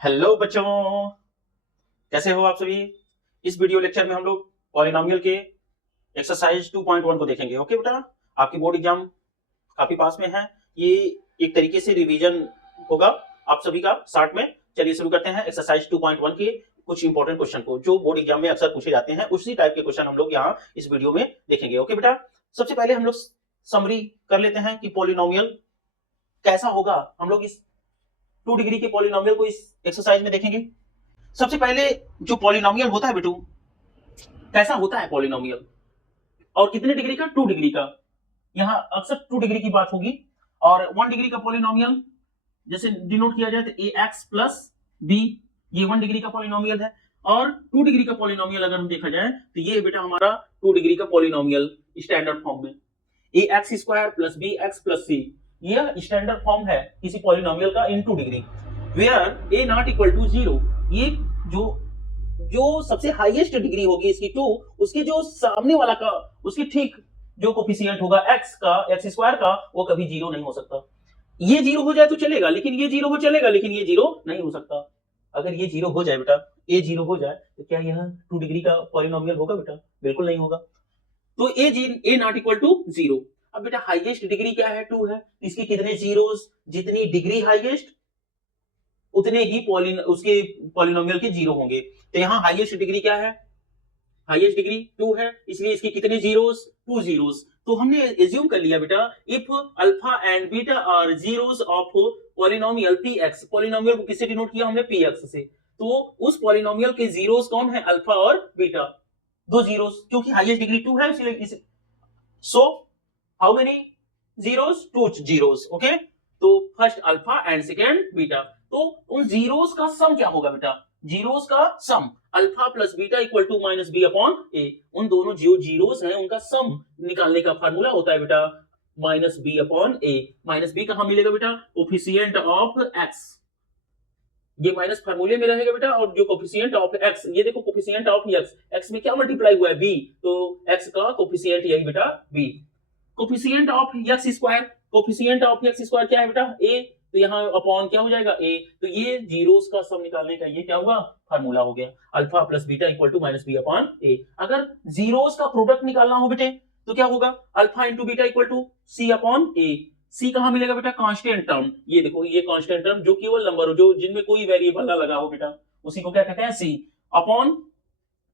Hello बच्चों, कैसे हो आप सभी। इस वीडियो लेक्चर में हम लोग पॉलिनोमियल के एक्सरसाइज 2.1 को देखेंगे। ओके बेटा, आपकी बोर्ड एग्जाम काफी पास में है। ये एक तरीके से रिवीजन होगा आप सभी का शॉर्ट में। चलिए शुरू करते हैं एक्सरसाइज 2.1 के कुछ इंपॉर्टेंट क्वेश्चन को जो बोर्ड एग्जाम में अक्सर पूछे जाते हैं। उसी टाइप के क्वेश्चन हम लोग यहाँ इस वीडियो में देखेंगे। ओके बेटा, सबसे पहले हम लोग समरी कर लेते हैं कि पॉलिनोमियल कैसा होगा। हम लोग इस 2 डिग्री के पॉलिनोमियल को इस एक्सरसाइज में देखेंगे। सबसे पहले जो पॉलिनोमियल होता है बेटू, कैसा होता है पॉलिनोमियल और कितने डिग्री का? 2 डिग्री का। यहां अक्सर 2 डिग्री की बात होगी। और 1 डिग्री का पॉलिनोमियल जैसे डिनोट किया जाए तो ax प्लस b, ये 1 डिग्री का पॉलिनोमियल है। और 2 डिग्री का पॉलिनोमियल अगर हम देखा जाए तो ये बेटा हमारा 2 डिग्री का पॉलिनोमियल स्टैंडर्ड फॉर्म में ax square plus bx plus c, यह स्टैंडर्ड फॉर्म है किसी पॉलिनोमियल का in 2 degree, where a not equal to 0। ये जो जो सबसे हाईएस्ट डिग्री होगी इसकी 2, उसके जो सामने वाला का उसकी ठीक जो कोफिशिएंट होगा x का, x स्क्वायर का, वो कभी 0 नहीं हो सकता। ये 0 हो जाए तो चलेगा, लेकिन ये 0 हो चलेगा, लेकिन ये 0 नहीं हो सकता। अगर ये 0 हो जाए बेटा, a 0 हो जाए तो क्या यह 2 डिग्री का पॉलिनोमियल होगा बेटा? बिल्कुल नहीं होगा। तो a नॉट इक्वल टू 0। अब बेटा हाईएस्ट डिग्री क्या है? 2 है। इसकी कितने जीरोस? जितनी डिग्री हाईएस्ट उतने ही उसके पॉलिनोमियल के 0 होंगे। तो यहाँ हाईएस्ट डिग्री क्या है? हाईएस्ट डिग्री 2 है, इसलिए इसकी कितने जीरोस? 2 जीरोस। तो हमने एज्यूम कर लिया बेटा if alpha and beta are zeros of polynomial px। Polynomial को किससे डिनोट किया हमने? px से। तो उस पॉलिनोमियल के जीरोस कौन है? अल्फा और बीटा, 2 जीरोस। क्योंकि हाईएस्ट डिग्री 2 है इसलिए so how many zeros? 2 zeros. Okay, तो first alpha and second beta. तो उन जीरोस का सम क्या होगा बेटा? जीरोस का sum alpha plus beta equal to minus b upon a. उन दोनों जो जीरोस हैं उनका सम निकालने का फार्मूला होता है बेटा माइनस बी अपॉन ए। माइनस बी कहां मिलेगा बेटा? कोफिशिएंट ऑफ एक्स, ये माइनस फार्मूले में रहेगा बेटा। और जो कोफिशिएंट ऑफ एक्स, ये देखो कोफिशिएंट ऑफ एक्स, एक्स में क्या मल्टीप्लाई हुआ है? बी, तो एक्स का कोफिशिएंट यही बेटा b. Coefficient of x square, coefficient of x square क्या है बेटा? ए। तो यहाँ अपॉन क्या हो जाएगा? ए। तो ये जीरोस का सम निकालने का ये क्या हुआ? फार्मूला हो गया alpha plus beta equal to minus b upon a. अगर जीरोस का प्रोडक्ट निकालना हो बेटे तो क्या होगा? Alpha into beta equal to c upon a. C कहां मिलेगा बेटा? कांस्टेंट टर्म, ये देखो ये कांस्टेंट टर्म जो केवल नंबर हो, जो जिनमें कोई वेरिएबल ना लगा हो बेटा, उसी को क्या कहते हैं? C upon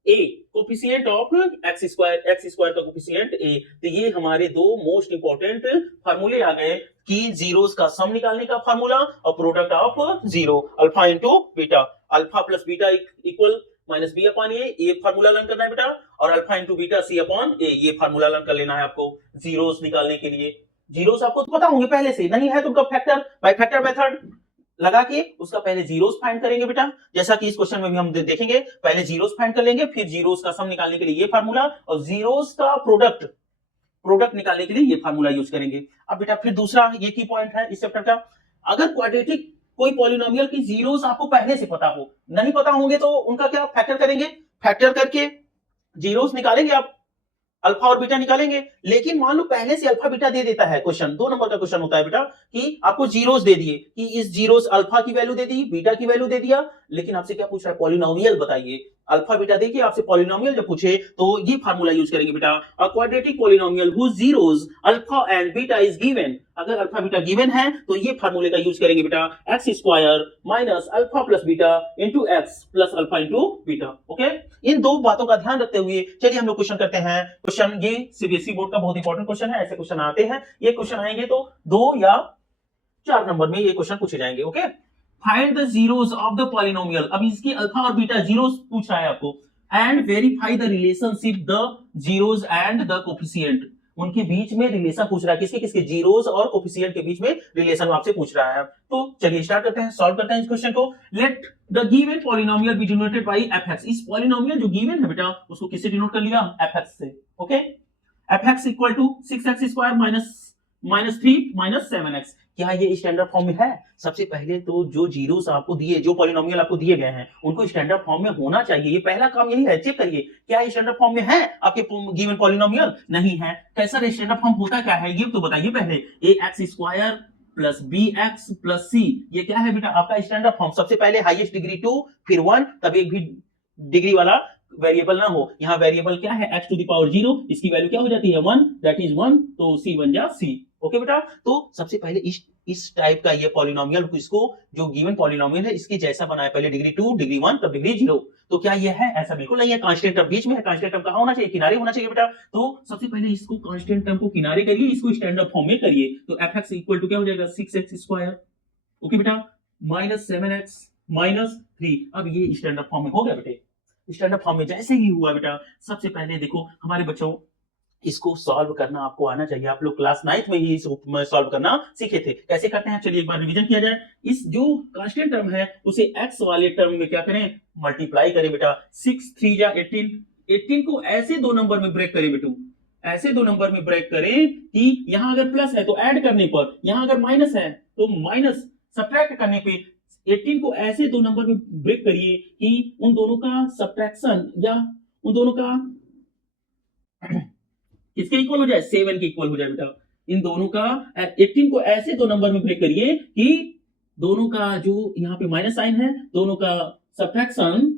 a, coefficient of x square का कोफिशिएंट ए। तो ये हमारे दो मोस्ट इंपॉर्टेंट फार्मूले आ गए कि जीरोस का सम निकालने का फार्मूला और product of zero alpha into beta. Alpha plus beta equal minus b upon a, ये फार्मूला लर्न करना है बेटा। और alpha into beta c upon a, ये फार्मूला लर्न कर लेना है आपको जीरोस निकालने के लिए। जीरोस आपको पता होंगे पहले से, नहीं है तो उनका फैक्टर बाय फैक्टर मेथड लगा के उसका पहले जीरोस फाइंड करेंगे बेटा। जैसा कि इस क्वेश्चन में भी हम देखेंगे, पहले जीरोस फाइंड कर लेंगे, फिर जीरोस का सम निकालने के लिए ये फार्मूला, और जीरोस का प्रोडक्ट निकालने के लिए ये फार्मूला यूज करेंगे। अब बेटा फिर दूसरा ये की पॉइंट है इस चैप्टर का, अगर क्वाड्रेटिक कोई पॉलिनोमियल की जीरोस आपको पहले से पता हो, नहीं पता होंगे तो उनका क्या फैक्टर करेंगे, फैक्टर करके जीरोस निकालेंगे आप, अल्फा और बीटा निकालेंगे। लेकिन मान लो पहले से अल्फा बीटा दे देता है, क्वेश्चन 2 नंबर का क्वेश्चन होता है बेटा कि आपको जीरोस दे दिए कि इस जीरोस अल्फा की वैल्यू दे दी, बीटा की वैल्यू दे दिया, लेकिन आपसे क्या पूछ रहा है? पॉलिनोमियल बताइए। अल्फा बीटा देखिए, आपसे पॉलिनोमियल जब पूछे तो ये फार्मूला यूज करेंगे बेटा, a quadratic polynomial whose zeros alpha and beta is given. अगर अल्फा बीटा गिवन है तो ये फार्मूले का यूज करेंगे बेटा, x square minus alpha plus beta into x plus alpha into beta. Okay, इन दो बातों का ध्यान रखते हुए चलिए हम लोग क्वेश्चन करते हैं। क्वेश्चन ये सीबीएसई बोर्ड का बहुत इंपॉर्टेंट क्वेश्चन है, ऐसे क्वेश्चन आते हैं, ये क्वेश्चन आएंगे तो 2 या 4 नंबर में ये क्वेश्चन पूछे जाएंगे। Okay, find the zeros of the polynomial. अब इसकी अल्फा और बीटा जीरोस पूछ रहा है आपको, and verify the relationship the zeros and the coefficient. उनके बीच में रिलेशन पूछ रहा है, किसके किसके? जीरोस और कोफिशिएंट के बीच में रिलेशन आपसे पूछ रहा है। तो चलिए स्टार्ट करते हैं, सॉल्व करते हैं इस क्वेश्चन को। Let the given polynomial be denoted by fx। इस पॉलिनोमियल जो गिवन है बेटा उसको किससे डिनोट कर लिया? fx से। Okay, fx equal to 6x square minus 3 minus 7x। क्या ये स्टैंडर्ड फॉर्म में है? सबसे पहले तो जो जीरोस आपको दिए, जो पॉलिनोमियल आपको दिए गए हैं, उनको स्टैंडर्ड फॉर्म में होना चाहिए। ये पहला काम यही है, चेक करिए क्या ये स्टैंडर्ड फॉर्म में है आपके गिवन पॉलिनोमियल? नहीं है। कैसा स्टैंडर्ड फॉर्म होता क्या है ये तो बताइए पहले। ax square plus b x plus c, ये क्या है बेटा आपका स्टैंडर्ड फॉर्म। सबसे पहले हाईएस्ट डिग्री 2 फिर 1, तब एक भी डिग्री वाला वेरिएबल ना हो। यहाँ वेरिएबल क्या है x टू द पावर 0, इसकी वैल्यू क्या हो जाती है 1, दैट इज 1, तो c बन जा c। ओके बेटा, तो सबसे पहले इस टाइप का ये पॉलिनोमियल, इसको जो गिवन पॉलिनोमियल है इसके जैसा बनाया, पहले डिग्री 2 डिग्री 1 तब डिग्री 0। तो क्या ये है? ऐसा बिल्कुल नहीं है, कांस्टेंट टर्म बीच में है। कांस्टेंट टर्म कहां होना चाहिए? किनारे होना चाहिए बेटा। तो सबसे पहले इसको कांस्टेंट टर्म को किनारे करिए, इसको स्टैंडर्ड फॉर्म में करिए, तो fx इक्वल टू क्या हो जाएगा 6x²। ओके बेटा, माइनस 7x माइनस 3। अब ये स्टैंडर्ड फॉर्म में हो गया बेटे। स्टैंडर्ड फॉर्म में जैसे ही हुआ बेटा, सबसे पहले देखो हमारे बच्चों, इसको सॉल्व करना आपको आना चाहिए। आप लोग क्लास 9th में ही इसको सॉल्व करना सीखे थे। कैसे करते हैं चलिए एक बार रिवीजन किया जाए। इस जो कांस्टेंट टर्म है उसे x वाले टर्म में क्या करें? मल्टीप्लाई करें बेटा। 6 3 जा 18, 18 को ऐसे दो नंबर में ब्रेक करें बेटू, ऐसे दो नंबर में ब्रेक करें कि यहां अगर प्लस है तो ऐड करने पर, यहां अगर माइनस है तो माइनस, सब्ट्रैक्ट करने पे 18 को ऐसे दो नंबर में ब्रेक करिए कि उन दोनों का सब्ट्रैक्शन या उन दोनों का किसके इक्वल हो जाए? 7 के इक्वल हो जाए बेटा। इन दोनों का 18 को ऐसे दो नंबर में ब्रेक करिए कि दोनों का जो यहाँ पे माइनस साइन है, दोनों का सब्ट्रैक्शन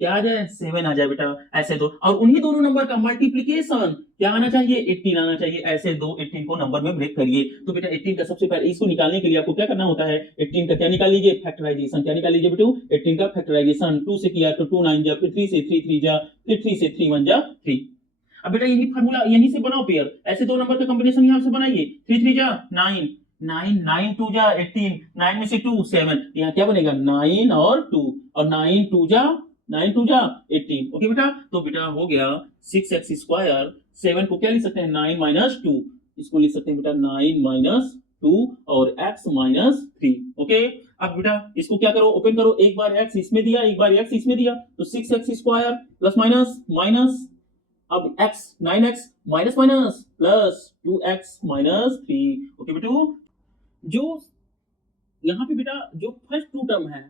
क्या आ जाए? 7 आ जाए बेटा। ऐसे दो, और उन्हीं दोनों नंबर का मल्टीप्लीकेशन क्या आना चाहिए? 18 आना चाहिए। ऐसे दो 18 को नंबर में ब्रेक करिए। तो बेटा 18 का सबसे पहले इसको निकालने के लिए आपको क्या करना होता है? 18 का क्या निकाल लीजिए? फैक्टराइजेशन। क्या निकाल लीजिए बेटू? 18 का फैक्टराइजेशन। 2 से किया तो 2 9 जा, फिर 3 से 3 3 जा, फिर 3 से 3 1 जा 3। अब बेटा यही फार्मूला यहीं से बनाओ पेयर, ऐसे दो नंबर का कॉम्बिनेशन यहां से बनाइए। 3 3 जा 9, 9 9 2 जा 18, 9 में से 2 7, यहाँ क्या बनेगा? 9 और 2, और 9 2 जा 18। ओके बेटा, तो बेटा हो गया 6x²। 7 को क्या लिख सकते हैं? 9 माइनस 2, इसको लिख सकते हैं बेटा 9 माइनस 2 और x माइनस 3। ओके, अब बेटा इसको क्या करो? ओपन करो। एक बार x इसमें दिया, एक बार x इसमें दिया, तो 6x² प्लस माइनस माइनस, अब x 9x minus minus plus 2x minus 3। Okay बेटू, जो यहाँ पे बेटा जो फर्स्ट टू टर्म है,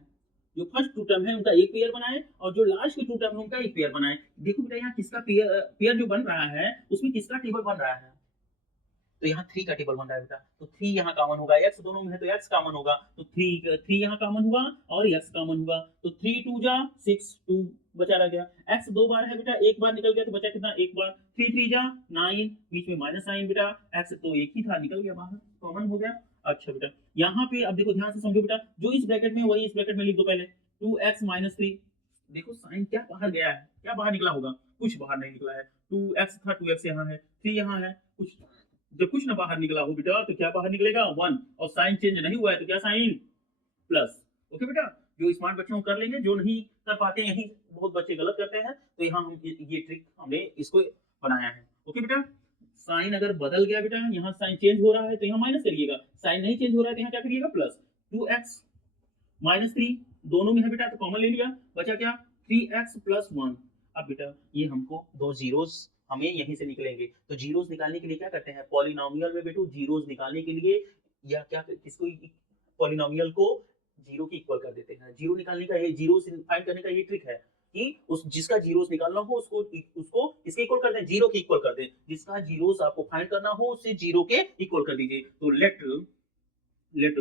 जो फर्स्ट टू टर्म है उनका एक पेयर बनाए, और जो लास्ट के टू टर्म है उनका एक पेयर बनाए। देखो बेटा यहाँ किसका पेयर जो बन रहा है उसमें किसका टेबल बन रहा है? तो यहाँ 3 का टेबल बन रहा है बेटा। तो 3 यहाँ कॉमन होगा, x दोनों में है तो x कॉमन होगा, तो 3 यहाँ कॉमन हुआ और x कॉमन हुआ, तो 3 2 जा 6, 2 बचा रह गया। x दो बार है बेटा, एक बार निकल गया तो बचा कितना? एक बार। 3 3 जा 9, बीच में माइनस साइन बेटा, x तो एक ही था, निकल गया बाहर, कॉमन हो गया। अच्छा बेटा यहाँ पे अब देखो ध्यान से समझो बेटा, जो इस ब्रैकेट में वही इस ब्रैकेट में लिख दो पहले। 2x माइनस 3, देखो साइन क्या बाहर गया है? क्या बाहर निकला होगा? कुछ बाहर नहीं निकला है। 2x था, 2x यहाँ है, 3 यहाँ है, कुछ जब कुछ ना बाहर निकला हो बेटा तो क्या बाहर निकलेगा? 1, और साइन चेंज नहीं हुआ है तो क्या साइन? प्लस। ओके बेटा, जो स्मार्ट बच्चे कर लेंगे, जो नहीं कर पाते यही बहुत बच्चे गलत करते हैं, तो यहाँ हम ये ट्रिक हमने इसको बनाया है। ओके बेटा, साइन अगर बदल गया बेटा, यहाँ साइन चेंज हो रहा है तो यहाँ माइनस करिएगा, साइन नहीं चेंज हो रहा है तो यहाँ क्या करिएगा? प्लस। 2x माइनस 3 दोनों में है बेटा, तो कॉमन ले लिया, बचा क्या? 3x plus 1। अब बेटा ये हमको दो जीरोस हमें यहीं से निकलेंगे, तो जीरोस निकालने के लिए क्या करते हैं? पॉलिनोमियल में बेटू जीरोस निकालने के लिए या क्या किसको, पॉलिनोमियल को जीरो की इक्वल कर देते हैं। जीरो निकालने का ये जीरो फाइंड करने का ये ट्रिक है कि उस जिसका जीरोस निकालना हो उसको किसके इक्वल कर दें? जीरो के इक्वल कर दें। जिसका जीरोस आपको फाइंड करना हो उसे जीरो के इक्वल कर दीजिए। तो लेट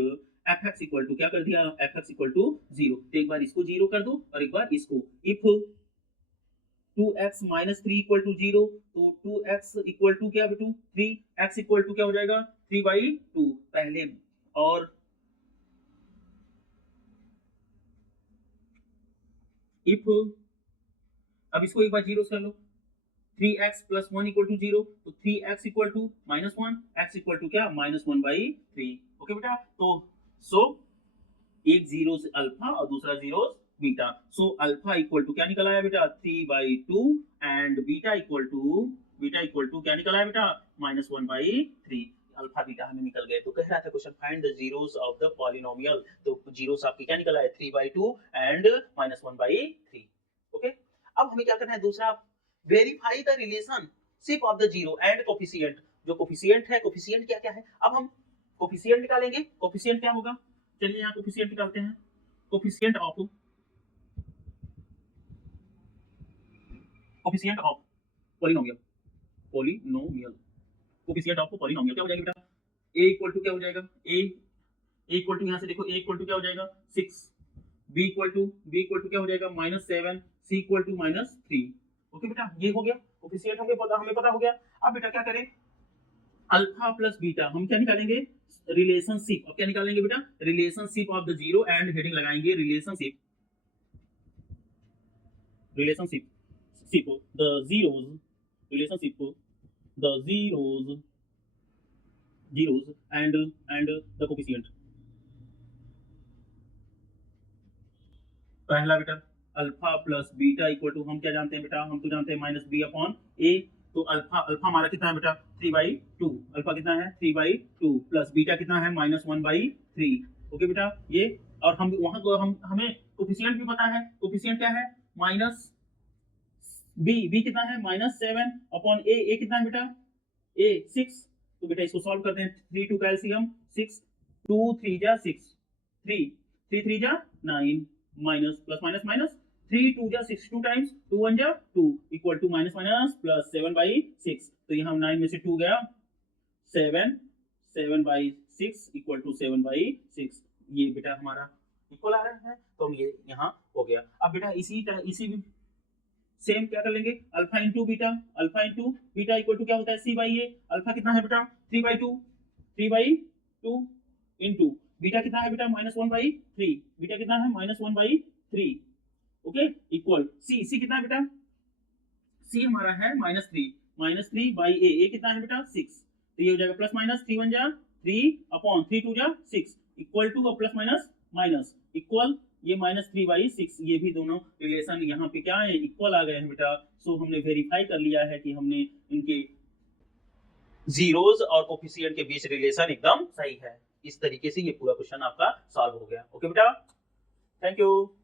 fx इक्वल टू क्या कर दिया? fx equal to 0। तो एक बार इसको जीरो कर दो और एक बार इसको। If 2x minus 3 equal to 0, तो 2x इक्वल टू क्या बेटू? 3, x इक्वल टू क्या हो जाएगा? 3/2 पहले, और इफ, अब इसको एक बार जीरो कर लो। 3x प्लस 1 इक्वल टू 0, तो 3x equal to minus 1, x equal to क्या? -1/3। ओके बेटा, तो सो एक जीरो से अल्फा और दूसरा zero beta, so alpha equal to क्या निकल आया बेटा? 3/2, एंड बीटा इक्वल टू क्या निकल आया बेटा? -1/3। अल्फा बीटा हमें निकल गए। तो कह रहा था question find the zeros of the polynomial, तो जीरोस आपकी क्या निकल आए? 3/2 एंड -1/3। ओके, अब हमें क्या करना है? दूसरा, verify the relationship of the zero and coefficient. जो कोफिशिएंट है, कोफिशिएंट क्या क्या है? अब हम कोफिशिएंट निकालेंगे। कोफिशिएंट क्या होगा? चलिए यहाँ कोफिशिएंट निकालते हैं। Coefficient of polynomial, coefficient of polynomial क्या हो जाएगा बेटा? a इक्वल टू क्या हो जाएगा? a ए इक्वल टू यहाँ से देखो, ए इक्वल टू क्या हो जाएगा 6, बी इक्वल टू क्या हो जाएगा -7, सी इक्वल टू -3। ओके बेटा, ये हो गया कोफिशिएंट हमें पता हो गया। अब बेटा क्या करें, अल्फा प्लस बीटा हम क्या निकालेंगे, रिलेशनशिप। अब क्या निकालेंगे बेटा, relationship of the zero and heading लगाएंगे relationship the zeros, relationship the zeros and the coefficient. पहला बेटा alpha plus beta equal to, हम क्या जानते हैं बेटा, हम तो जानते हैं -b अपॉन a। तो अल्फा हमारा कितना है बेटा 3/2, अल्फा कितना है 3/2 प्लस बीटा कितना है -1/3। ओके बेटा, ये और हम वहां को हमें कोफिशिएंट भी पता है, कोफिशिएंट क्या है b कितना है -7 अपॉन a कितना है बेटा a 6। तो बेटा इसको सॉल्व करते हैं, 3 2 कैल्शियम 6, 2 3 जा 6, 3 3 3 जा 9 माइनस प्लस माइनस माइनस 3 2 जा 6, 2 टाइम्स 2 1 जा 2 equal to minus minus plus 7/6। तो यहाँ 9 में से 2 गया 7/6 इक्वल टू 7/6। ये बेटा हमारा इक्वल आ रहा है, तो हम ये यहाँ हो गया। अब बेटा इसी सेम क्या कर लेंगे, alpha into beta equal to क्या होता है c/a। अल्फा कितना है बेटा 3/2 इंटू बीटा कितना है बेटा -1/3, बीटा कितना है -1/3। ओके, इक्वल सी कितना है बेटा, सी हमारा है -3/a, a कितना है बेटा 6। तो ये हो जाएगा प्लस माइनस 3 1 जा 3 अपॉन 3 2 जा 6 equal two plus minus minus equal ये -3/6। ये भी दोनों रिलेशन यहाँ पे क्या है, इक्वल आ गए हैं बेटा। सो हमने वेरीफाई कर लिया है कि हमने इनके जीरोस और कोफिशिएंट के बीच रिलेशन एकदम सही है। इस तरीके से ये पूरा क्वेश्चन आपका सॉल्व हो गया। ओके बेटा, थैंक यू।